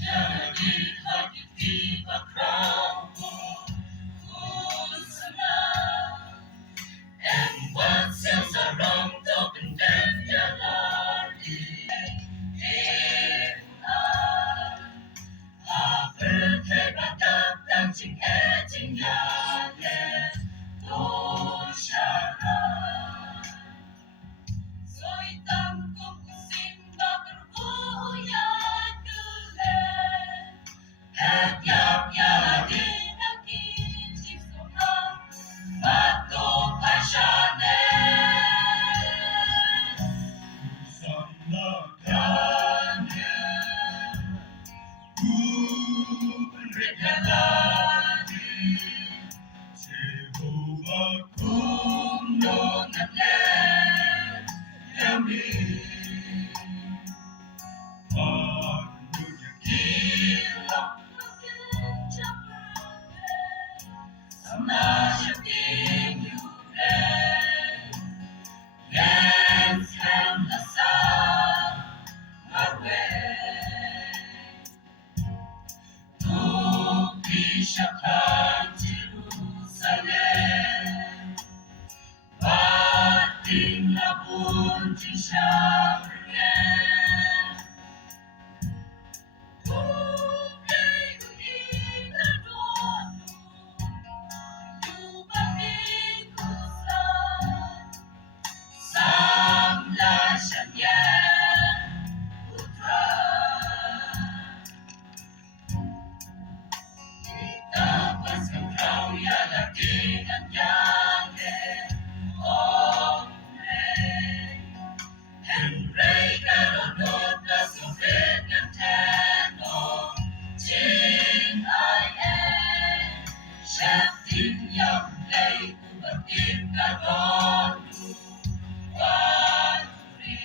melody hati tiba keramu kusana and what sounds are wrong to condemn your lordy in berkebatap dan cing cing ya doshara so hitam kung simba beruyat tulen et yap yadi nakin cipsona mato pasane Sandakanya Regaladi Jehovah kumnongan yami Hallelujah Kila Sama syuting yure Yes, hem asal marwe Tupisyakan Jerusalem Bating labun Tishabrien Kukay kunina dono Lubangin kusan Samla syanyan putra Tapos kang kau ya lagi dan yage Omre Henry karunod na sufit ng teno Ching ay Chef tin yang lay kubatin karonu Waduri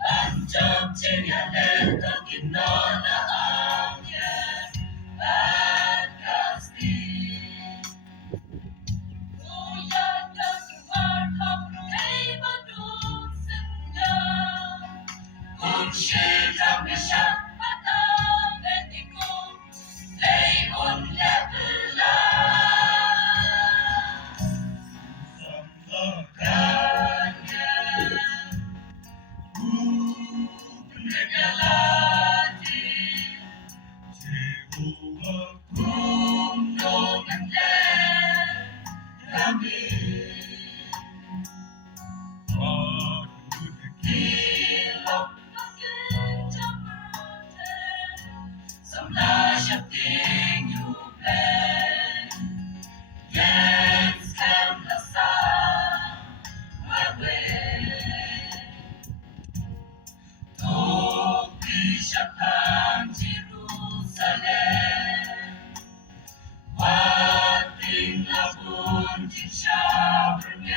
Panjab ching ya lento kinona angye Bad Casti Kuya dasumar habrei badung senyum Kunshita misyak mata betikum Leon lebela Sambakanya Regalati Jehovah kumnongan kami Kilok makinjang berhenti Samla syakting yupen Yes, kem lasa marwe Tupisyakan Jerusalem Wating labun Tishabrien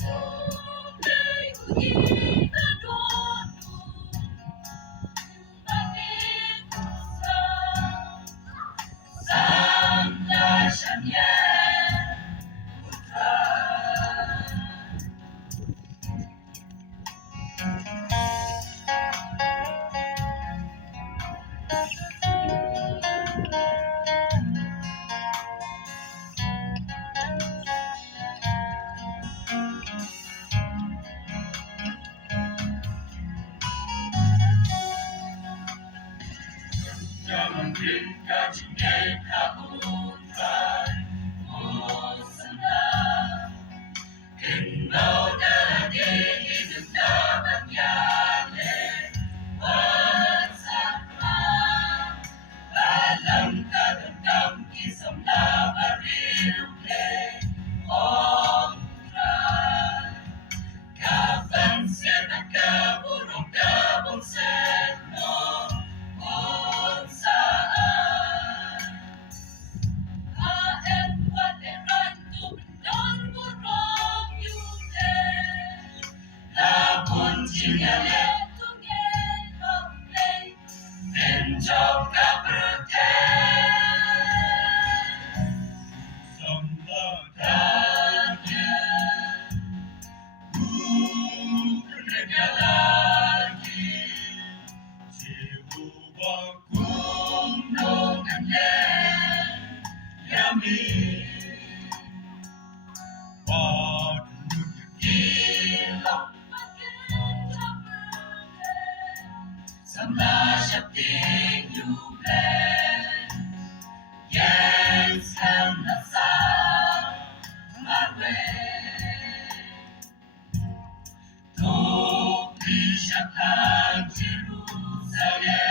Kukay kunina dono Lubangin kusan Samla syanyan putra Jangan bingkai cingkai kabutran Musana Kenau dadi hidup dapat yale Bersama Dalam kadang kisah labariuke Omra Kapan siapa kaburung kabung seno Unsaan Aen paderan tu benon burung yule Labun cingale tunggen komplei Enjok kabruten Sambakanya Regalati worshiping you, bless. Yes, come the sun, my way. Though we shall come Jerusalem,